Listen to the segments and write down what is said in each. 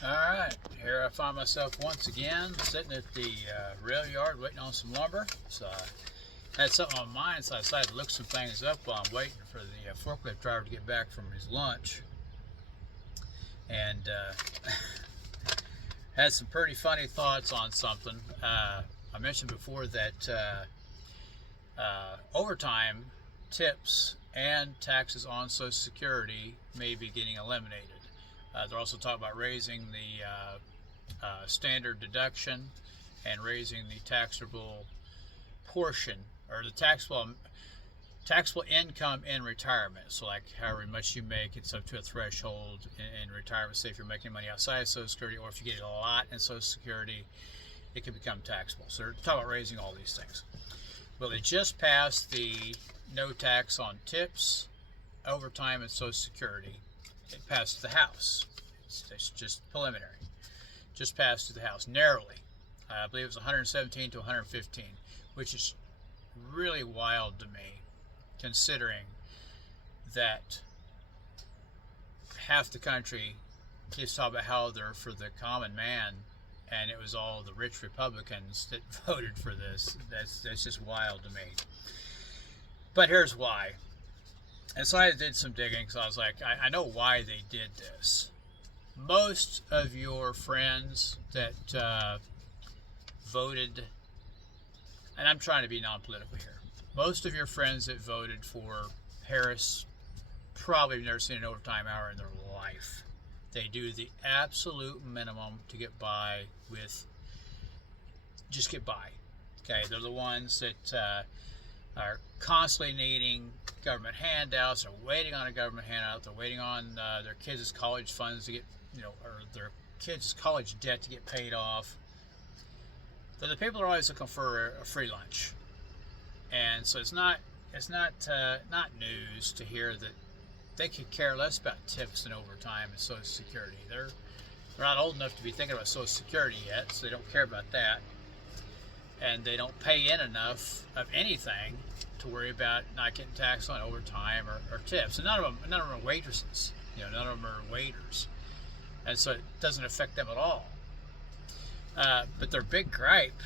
Alright, here I find myself once again sitting at the rail yard waiting on some lumber. So I had something on my mind, so I decided to look some things up while I'm waiting for the forklift driver to get back from his lunch. And had some pretty funny thoughts on something. I mentioned before that overtime, tips, and taxes on Social Security may be getting eliminated. They're also talking about raising the standard deduction and raising the taxable portion, or the taxable income in retirement. So like however much you make, it's up to a threshold in retirement. Say if you're making money outside of Social Security, or if you get a lot in Social Security, it can become taxable. So they're talking about raising all these things. Well, they just passed the no tax on tips, overtime, and Social Security. It passed the House. It's just preliminary. Just passed to the House narrowly. I believe it was 117 to 115, which is really wild to me, considering that half the country is talking about how they're for the common man, and it was all the rich Republicans that voted for this. That's just wild to me. But here's why. And so I did some digging, because I was like, I know why they did this. Most of your friends that voted, and I'm trying to be non-political here, most of your friends that voted for Harris probably have never seen an overtime hour in their life. They do the absolute minimum to get by with, just get by. Okay, they're the ones that are constantly needing government handouts, are waiting on a government handout, they're waiting on their kids' college funds to get, or their kids' college debt to get paid off. But the people are always looking for a free lunch. And so it's not news to hear that they could care less about tips and overtime and Social Security. They're not old enough to be thinking about Social Security yet, so they don't care about that. And they don't pay in enough of anything to worry about not getting taxed on overtime or tips. And none of them are waitresses. None of them are waiters. And so it doesn't affect them at all. But their big gripe,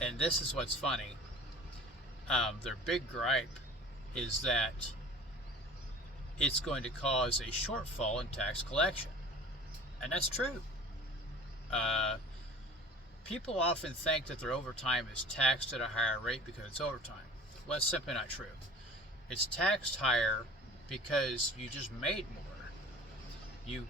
and this is what's funny, their big gripe is that it's going to cause a shortfall in tax collection. And that's true. People often think that their overtime is taxed at a higher rate because it's overtime. Well, that's simply not true. It's taxed higher because you just made more. You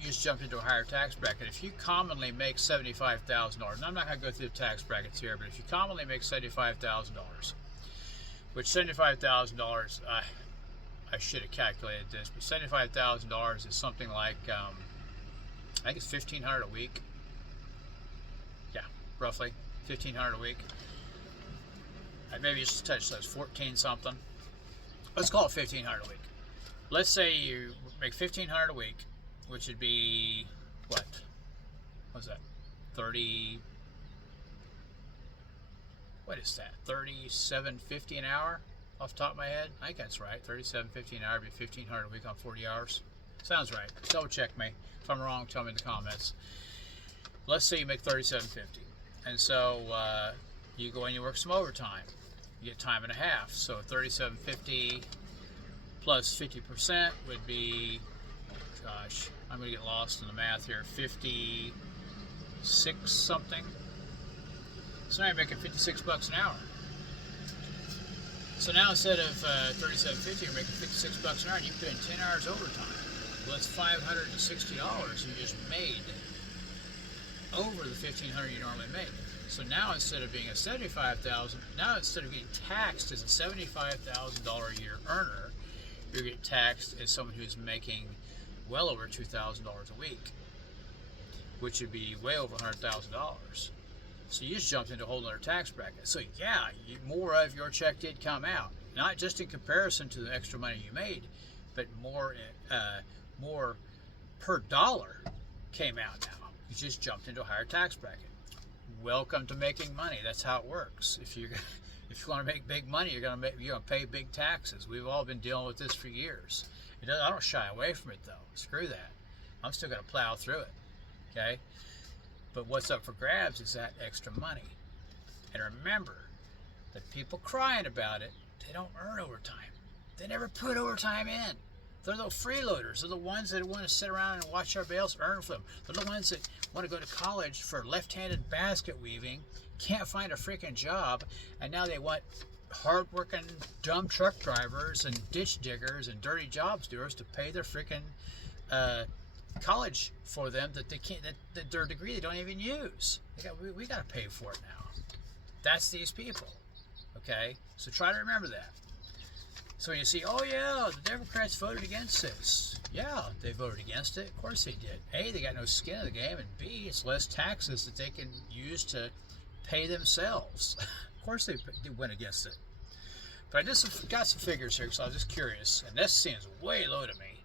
just jumped into a higher tax bracket. If you commonly make $75,000, and I'm not going to go through the tax brackets here, but if you commonly make $75,000, which $75,000, I should have calculated this, but $75,000 is something like, I think it's $1,500 a week. Yeah, roughly $1,500 a week. Maybe just a touch less, 14 something. Let's call it $1,500 a week. Let's say you make $1,500 a week, which would be what's that? 30. What is that? $37.50 an hour, off the top of my head. I think that's right. $37.50 an hour would be $1,500 a week on 40 hours. Sounds right. Double check me. If I'm wrong, tell me in the comments. Let's say you make $37.50, and so you go and you work some overtime. You get time and a half. So $37.50 plus 50% would be, gosh, I'm going to get lost in the math here, 56 something. So now you're making $56 an hour. So now instead of $37.50, you're making $56 an hour, and you're doing 10 hours overtime. Well, that's $560 you just made over the $1,500 you normally make. So now instead of being a $75,000, now instead of getting taxed as a $75,000 a year earner, you're getting taxed as someone who's making well over $2,000 a week, which would be way over $100,000. So you just jumped into a whole other tax bracket. So yeah, more of your check did come out, not just in comparison to the extra money you made, but more per dollar came out now. You just jumped into a higher tax bracket. Welcome to making money. That's how it works. If you want to make big money, you're going to pay big taxes. We've all been dealing with this for years. I don't shy away from it though. Screw that. I'm still going to plow through it. Okay? But what's up for grabs is that extra money. And remember, the people crying about it, they don't earn overtime. They never put overtime in. They're the freeloaders. They're the ones that want to sit around and watch everybody else earn for them. They're the ones that want to go to college for left-handed basket weaving, can't find a freaking job, and now they want hard-working dumb truck drivers and ditch diggers and dirty jobs doers to pay their freaking college for them that they can't, that their degree they don't even use. We got to pay for it now. That's these people. Okay, so try to remember that. So when you see, oh yeah, the Democrats voted against this. Yeah, they voted against it. Of course they did. A, they got no skin in the game, and B, it's less taxes that they can use to pay themselves. Of course they went against it. But I just got some figures here, so I was just curious, and this seems way low to me.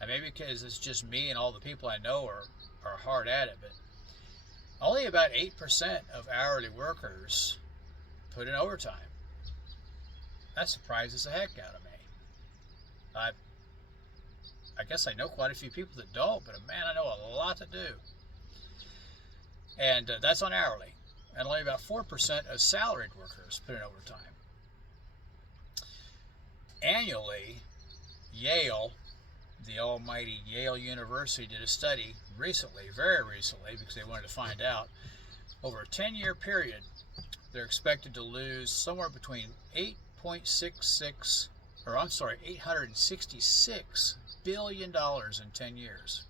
And maybe because it's just me and all the people I know are hard at it, but only about 8% of hourly workers put in overtime. That surprises the heck out of me. I guess I know quite a few people that don't, but man, I know a lot that do. And that's on hourly. And only about 4% of salaried workers put in overtime. Annually, Yale, the almighty Yale University, did a study recently, very recently, because they wanted to find out, over a 10-year period, they're expected to lose somewhere between $866 billion in 10 years.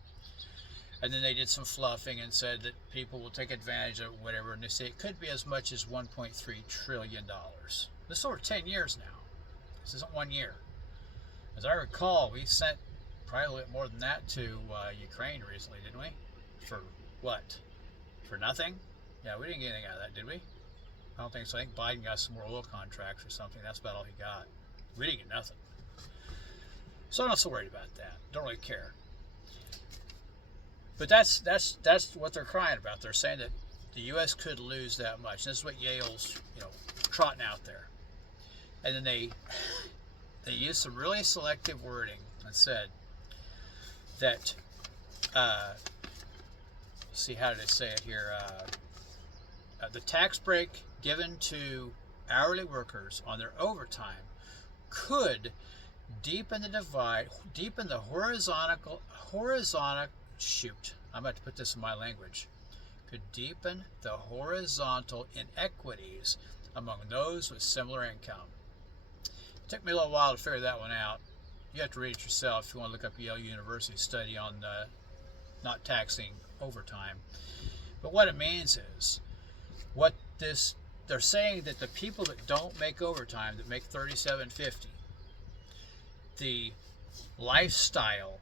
And then they did some fluffing and said that people will take advantage of whatever, and they say it could be as much as $1.3 trillion. This is over 10 years now. This isn't 1 year. As I recall, we sent probably a little bit more than that to Ukraine recently, didn't we? For what? For nothing? Yeah, we didn't get anything out of that, did we? I don't think so. I think Biden got some more oil contracts or something. That's about all he got. We didn't get nothing. So I'm not so worried about that. Don't really care. But that's what they're crying about. They're saying that the U.S. could lose that much. This is what Yale's, trotting out there. And then they used some really selective wording and said that, see, how did I say it here? The tax break given to hourly workers on their overtime could deepen the divide, deepen the horizontal, shoot, I'm about to put this in my language, could deepen the horizontal inequities among those with similar income. It took me a little while to figure that one out. You have to read it yourself if you want to look up Yale University study on not taxing overtime. But what it means is, they're saying that the people that don't make overtime, that make $37.50, the lifestyle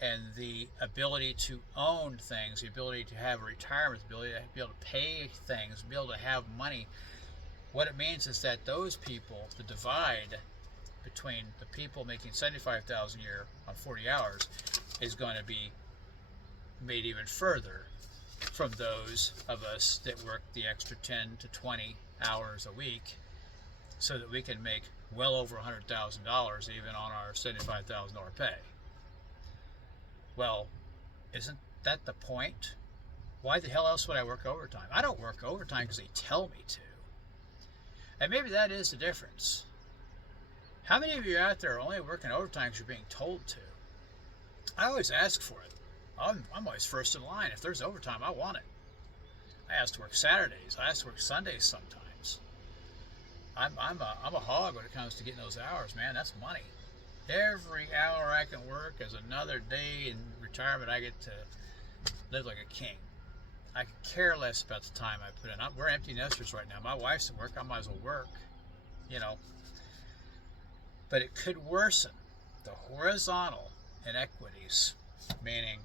and the ability to own things, the ability to have a retirement, the ability to be able to pay things, be able to have money, what it means is that those people, the divide between the people making $75,000 a year on 40 hours is going to be made even further from those of us that work the extra 10 to 20 hours a week, so that we can make well over $100,000 even on our $75,000 pay. Well, isn't that the point? Why the hell else would I work overtime? I don't work overtime because they tell me to. And maybe that is the difference. How many of you out there are only working overtime because you're being told to? I always ask for it. I'm always first in line. If there's overtime, I want it. I ask to work Saturdays. I ask to work Sundays sometimes. I'm a hog when it comes to getting those hours, man. That's money. Every hour I can work is another day in retirement. I get to live like a king. I could care less about the time I put in. We're empty nesters right now. My wife's at work. I might as well work, But it could worsen the horizontal inequities, meaning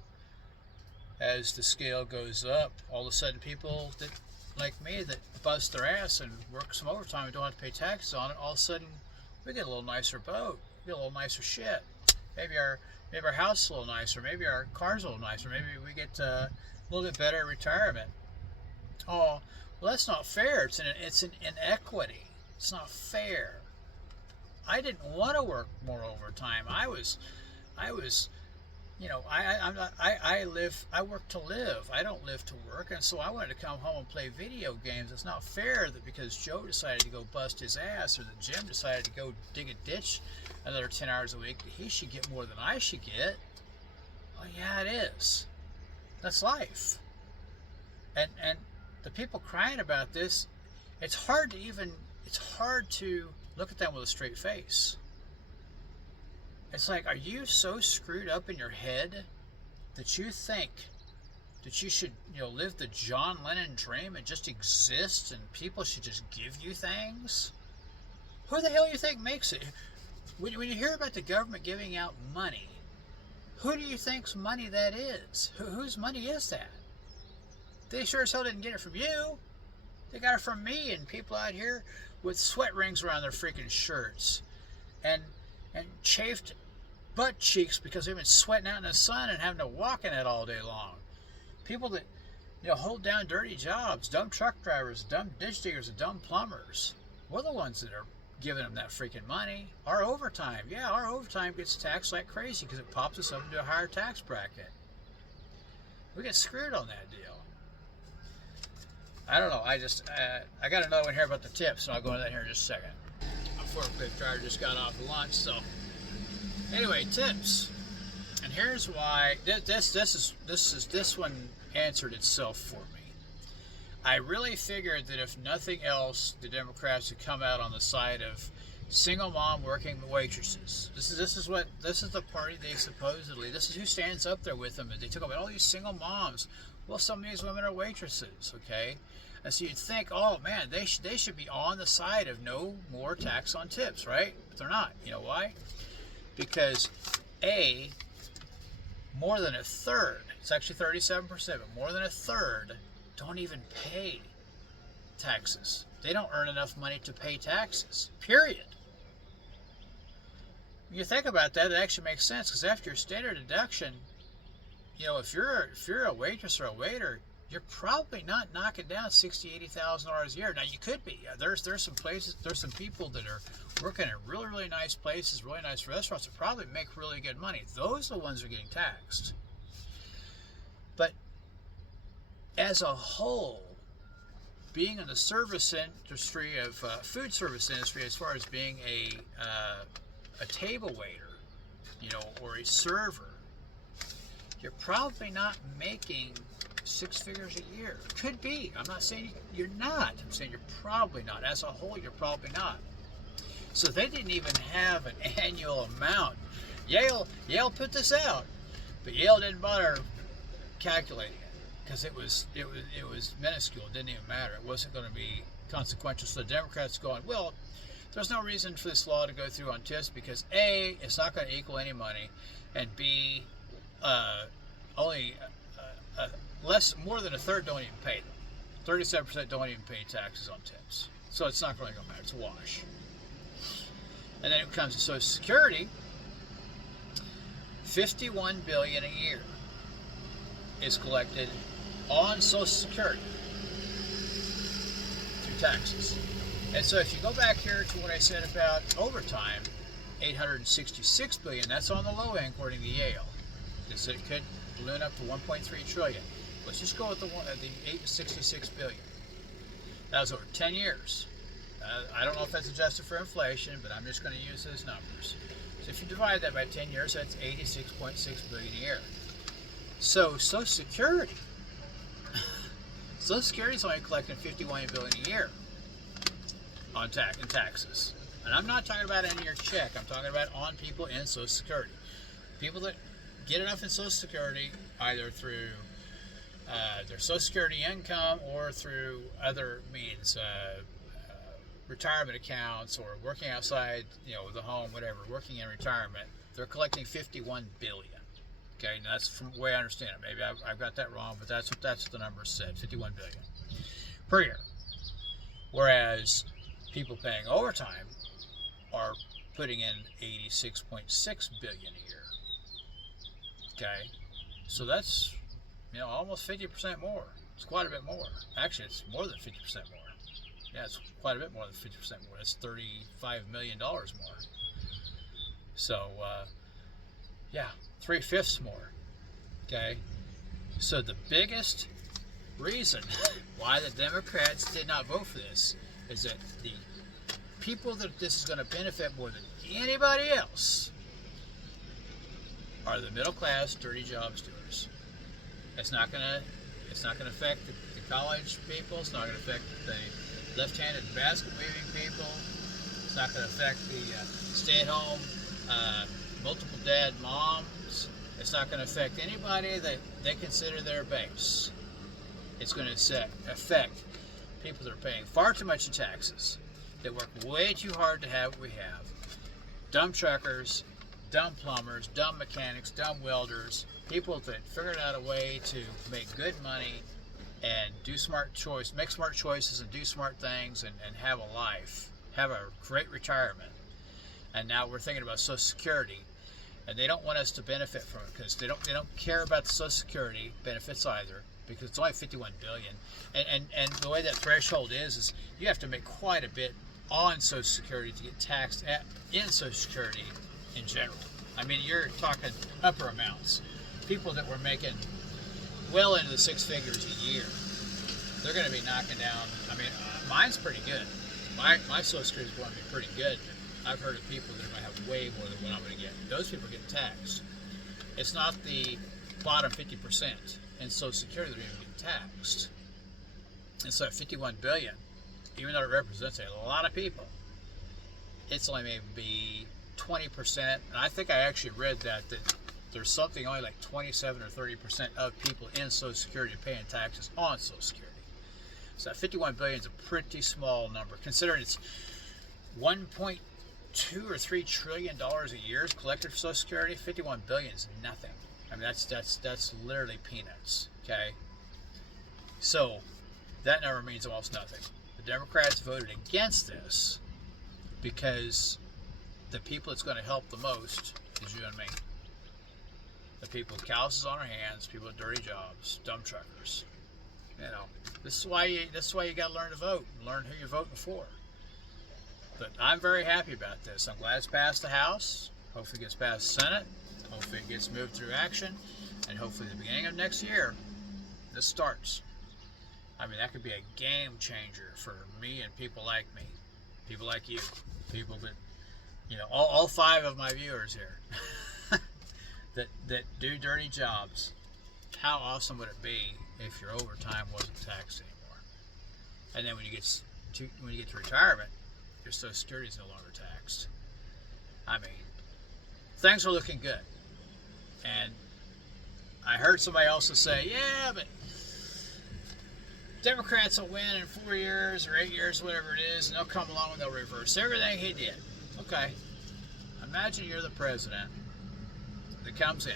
as the scale goes up, all of a sudden people that, like me, that bust their ass and work some overtime and don't have to pay taxes on it, all of a sudden we get a little nicer boat, we get a little nicer shit. Maybe our house is a little nicer, maybe our car's a little nicer, maybe we get a little bit better retirement. Oh, well, that's not fair. It's an inequity. It's not fair. I didn't want to work more overtime. I was you know, I work to live. I don't live to work, and so I wanted to come home and play video games. It's not fair that because Joe decided to go bust his ass, or that Jim decided to go dig a ditch another 10 hours a week, that he should get more than I should get. Well, yeah, it is. That's life. And the people crying about this, it's hard to look at them with a straight face. It's like, are you so screwed up in your head that you think that you should, live the John Lennon dream and just exist and people should just give you things? Who the hell do you think makes it? When you hear about the government giving out money, who do you think's money that is? Whose money is that? They sure as hell didn't get it from you. They got it from me and people out here with sweat rings around their freaking shirts and chafed butt cheeks because they've been sweating out in the sun and having to walk in it all day long. People that hold down dirty jobs, dumb truck drivers, dumb ditch diggers, and dumb plumbers. We're the ones that are giving them that freaking money. Our overtime, our overtime gets taxed like crazy because it pops us up into a higher tax bracket. We get screwed on that deal. I don't know. I got another one here about the tips, and I'll go into that here in just a second. My forklift driver just got off of lunch, so anyway, tips. And here's why this one answered itself for me. I really figured that if nothing else, the Democrats would come out on the side of single mom working waitresses. This is the party they supposedly. This is who stands up there with them. And they talk about all these single moms. Well, some of these women are waitresses, okay? And so you'd think, oh man, they should be on the side of no more tax on tips, right? But they're not. You know why? Because more than a third, it's actually 37%, but more than a third don't even pay taxes. They don't earn enough money to pay taxes, period. When you think about that, it actually makes sense, because after your standard deduction, if you're a waitress or a waiter, you're probably not knocking down $60,000-$80,000 a year. Now you could be. There's some places, there's some people that are working at really, really nice places, really nice restaurants that probably make really good money. Those are the ones that are getting taxed. But as a whole, being in the service industry of food service industry, as far as being a table waiter, or a server, you're probably not making 6 figures a year. Could be. I'm not saying you're not. I'm saying you're probably not. As a whole, you're probably not. So they didn't even have an annual amount. Yale put this out, but Yale didn't bother calculating it because it was minuscule. It didn't even matter. It wasn't going to be consequential. So the Democrats going, well, there's no reason for this law to go through on tips because A, it's not going to equal any money, and B, only more than a third don't even pay them. 37% don't even pay taxes on tips. So it's not really going to matter. It's a wash. And then it comes to Social Security. $51 billion a year is collected on Social Security through taxes. And so if you go back here to what I said about overtime, $866 billion, that's on the low end according to Yale. It could balloon up to $1.3 trillion. Let's just go with the $866 billion. That was over 10 years. I don't know if that's adjusted for inflation, but I'm just going to use those numbers. So if you divide that by 10 years, that's $86.6 billion a year. So Social Security is only collecting $51 billion a year in taxes. And I'm not talking about in your check. I'm talking about on people in Social Security. People that get enough in Social Security either through their Social Security income or through other means, retirement accounts or working outside, the home, whatever, working in retirement. They're collecting $51 billion. Okay, now that's from the way I understand it. Maybe I've got that wrong, but that's what the number said, $51 billion per year. Whereas people paying overtime are putting in $86.6 billion a year. Okay, so that's almost 50% more. It's quite a bit more. Actually, it's more than 50% more. Yeah, it's quite a bit more than 50% more. That's $35 million more. So Yeah, 3/5 more. Okay, so the biggest reason why the Democrats did not vote for this is that the people that this is going to benefit more than anybody else are the middle class dirty jobs doers. It's not going to affect the college people. It's not going to affect the left-handed basket weaving people. It's not going to affect the stay-at-home multiple dad moms. It's not going to affect anybody that they consider their base. It's going to affect people that are paying far too much in taxes, that work way too hard to have what we have. Dumb truckers, dumb plumbers, dumb mechanics, dumb welders, people that figured out a way to make good money and make smart choices and do smart things and have a life, have a great retirement. And now we're thinking about Social Security, and they don't want us to benefit from it because they don't care about the Social Security benefits either, because it's only $51 billion. And the way that threshold is you have to make quite a bit on Social Security to get taxed in Social Security in general. I mean, you're talking upper amounts. People that were making well into the six figures a year, they're going to be knocking down. I mean, mine's pretty good. My Social Security is going to be pretty good. I've heard of people that are going to have way more than what I'm going to get. Those people get taxed. It's not the bottom 50% in Social Security that are even getting taxed. And so at $51 billion, even though it represents a lot of people, it's only maybe 20%. And I think I actually read that there's something only like 27 or 30% of people in Social Security paying taxes on Social Security. So that $51 billion is a pretty small number, considering it's 1.2 or $3 trillion a year is collected for Social Security. 51 billion is nothing. I mean, that's literally peanuts. Okay, so that number means almost nothing. The Democrats voted against this because the people it's going to help the most is you and me. The people with calluses on their hands, people with dirty jobs, dumb truckers. You know, this is why you got to learn to vote, and learn who you're voting for. But I'm very happy about this. I'm glad it's passed the House. Hopefully it gets past the Senate. Hopefully it gets moved through action. And hopefully at the beginning of next year, this starts. I mean, that could be a game changer for me and people like me. People like you. People that, you know, all 5 of my viewers here that do dirty jobs. How awesome would it be if your overtime wasn't taxed anymore? And then when you get to retirement, your Social Security is no longer taxed. I mean, things are looking good. And I heard somebody also say, yeah, but Democrats will win in 4 years or 8 years, whatever it is, and they'll come along and they'll reverse everything he did. Okay. Imagine you're the president that comes in,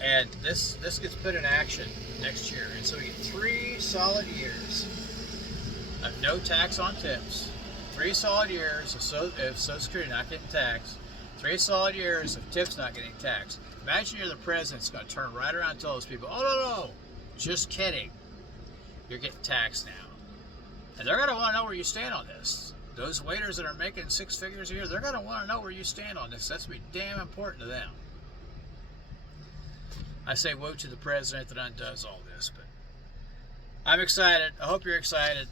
and this gets put in action next year. And so we get 3 solid years of no tax on tips, 3 solid years of Social Security not getting taxed, 3 solid years of tips not getting taxed. Imagine you're the president that's going to turn right around and tell those people, oh, no, just kidding. You're getting taxed now. And they're going to want to know where you stand on this. Those waiters that are making 6 figures a year, they're going to want to know where you stand on this. That's going to be damn important to them. I say woe to the president that undoes all this, but I'm excited. I hope you're excited.